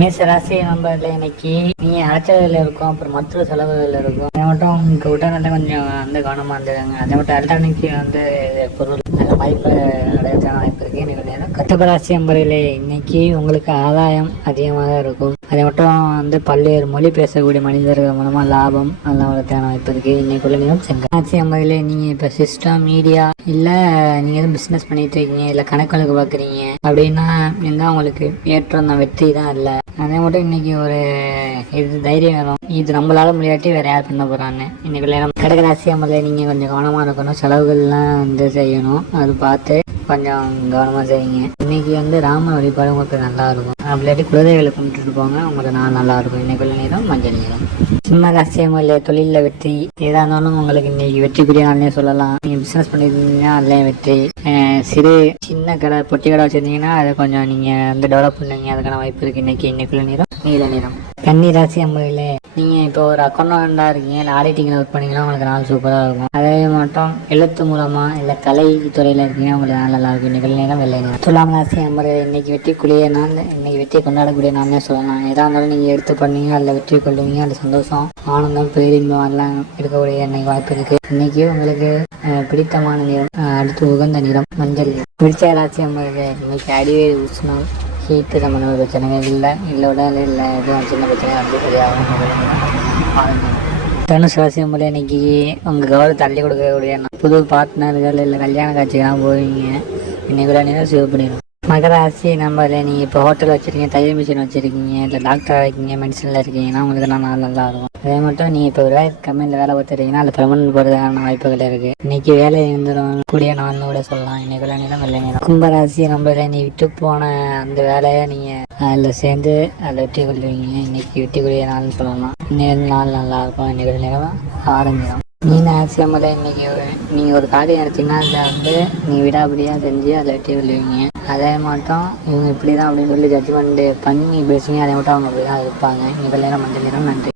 மேசராசி நம்பரில் இன்னைக்கு நீங்கள் அலைச்சல்கள் இருக்கும், அப்புறம் மருத்துவ செலவுகள் இருக்கும். அதை மட்டும் உங்களுக்கு உடனே கொஞ்சம் வந்து கவனமாக இருந்துருங்க. அதை மட்டும் எலக்ட்ரானிக்கு வந்து பொருள் நல்ல வாய்ப்பு அடையத்தான வாய்ப்பு இருக்குது. இன்னைக்கு நேரம் கட்டபராசி நம்பரில் இன்னைக்கு உங்களுக்கு ஆதாயம் அதிகமாக இருக்கும். அதை மட்டும் வந்து பல்வேறு மொழி பேசக்கூடிய மனிதர்கள் மூலமாக லாபம் அதெல்லாம் வரத்தான வாய்ப்பு இருக்குது. இன்னைக்குள்ள நேரம் செங்கராசி நம்பரில் நீங்கள் இப்போ சிஸ்டம் மீடியா இல்லை நீங்கள் எதுவும் பிஸ்னஸ் பண்ணிட்டு இருக்கீங்க, இல்லை கணக்கு பார்க்குறீங்க அப்படின்னா இருந்தால் உங்களுக்கு ஏற்றம் தான், வெற்றி தான் இல்லை. அதே மட்டும் இன்னைக்கு ஒரு இது தைரியம் வரும், இது நம்மளால முடியாட்டி வேற யார் பண்ண போறான்னு. இன்னைக்குள்ள கடகராசி அம்மல நீங்க கொஞ்சம் கவனமா இருக்கணும், செலவுகள்லாம் வந்து செய்யணும், அது பார்த்து கொஞ்சம் கவனமா செய்யுங்க. இன்னைக்கு வந்து ராம வழிபாடு உங்களுக்கு நல்லா இருக்கும், அப்படி குலதெய்வங்களை கும்பிட்டு போங்க, உங்களுக்கு நல்லா இருக்கும். இன்னைக்குள்ள நேரம் மஞ்சள் நேரம். சிம்ம ராசி அம்மல தொழில வெற்றி எதா இருந்தாலும் உங்களுக்கு இன்னைக்கு வெற்றிக்குரிய நாள்னே சொல்லலாம். நீங்க பிசினஸ் பண்ணிருந்தீங்கன்னா அதுலயும் வெற்றி. சின்ன கடை பொட்டி கடை வச்சிருந்தீங்கன்னா அதை கொஞ்சம் நீங்க வந்து டெவலப் பண்ணுவீங்க, அதுக்கான வாய்ப்பு இருக்கு. இன்னைக்குள்ள நேரம் நீல நேரம். கன்னி ராசி அம்பதியில நீங்க இப்போ ஒரு அக்கௌண்டா இருக்கீங்க, இல்லை ஆடிட்டிங்ல ஒர்க் பண்ணீங்கன்னா உங்களுக்கு நாள் சூப்பரா இருக்கும். அதே மட்டும் எழுத்து மூலமா இல்ல கலை துறையில இருக்கீங்க, உங்களுக்கு நாள் நல்லா இருக்கும். இன்னைக்கு நேரம் வெள்ளை நேரம். துலாம் ராசி அம்பது இன்னைக்கு வெற்றிக்குரிய நாள், இன்னைக்கு வெற்றி கொண்டாடக்கூடிய நாள்னே சொல்லலாம். எதா இருந்தாலும் நீங்க எடுத்து பண்ணீங்க, அதில் வெற்றி கொள்ளுவீங்க, அது சந்தோஷம் ஆனந்தம் பேரின்பம் எல்லாம் இருக்கக்கூடிய இன்னைக்கு வாய்ப்பு இருக்கு. இன்னைக்கு உங்களுக்கு பிடித்தமான நிறம் அடுத்து உகந்த நிறம் மஞ்சள். விருச்சிக ராசி அம்பது இன்னைக்கு அடிவேறு உஷ்ணம் ஹீட்டு சம்மந்தமான பிரச்சனைகள் இல்லை உடல் இல்லை எதுவும் சின்ன பிரச்சனை வந்து சரியாகும். தனுசு ராசி நம்பரில் இன்னைக்கு உங்கள் கவனம் தள்ளி கொடுக்கக்கூடிய புது பார்ட்னர்கள் இல்லை கல்யாண காட்சிகள்லாம் போவீங்க. இன்னைக்குள்ள நேரம் சேவ் பண்ணிடும். மகர ராசி நம்பரில் நீங்கள் இப்போ ஹோட்டல் வச்சுருக்கீங்க, தையல் மிஷின் வச்சுருக்கீங்க, இல்லை டாக்டராக இருக்கீங்க, மெடிசனில் இருக்கீங்கன்னா உங்களுக்கு நாள் நல்லா இருக்கும். அதே மட்டும் நீங்கள் இப்போ ஒரு கம்பெனியில் வேலை பார்த்துருக்கீங்கன்னா அதில் பெர்மனன்ட் போகிறதுக்கான வாய்ப்புகள் இருக்குது. இன்னைக்கு வேலை இருந்துடும் கூடிய நாள்னு கூட சொல்லலாம். இன்னைக்குள்ள நேரம் வெள்ளை நேரம். கும்பராசி நம்பரில் நீ விட்டு போன அந்த வேலையை நீங்கள் அதில் சேர்ந்து அதில் வெற்றி கொள்வீங்க. இன்னைக்கு வெற்றிக்குரிய நாள்னு சொல்லலாம். இன்னும் நாள் நல்லா இருக்கும். இன்னைக்குள்ள நேரம் ஆரம்பிக்கும். மீன ராசி நம்பரில் இன்னைக்கு நீங்கள் ஒரு காரியம் எடுத்தீங்கன்னா அதில் வந்து நீங்கள் விடாபடியாக செஞ்சு அதில் வெற்றி கொள்வீங்க. அதே மட்டும் இவங்க இப்படி தான் அப்படின்னு சொல்லி ஜட்ஜ்மெண்ட் பண்ணி பேசுவீங்க, அதை மட்டும் அவங்க அப்படி தான் இருப்பாங்க. இன்னைக்கு நேரம் மஞ்சள் நேரம். நன்றி.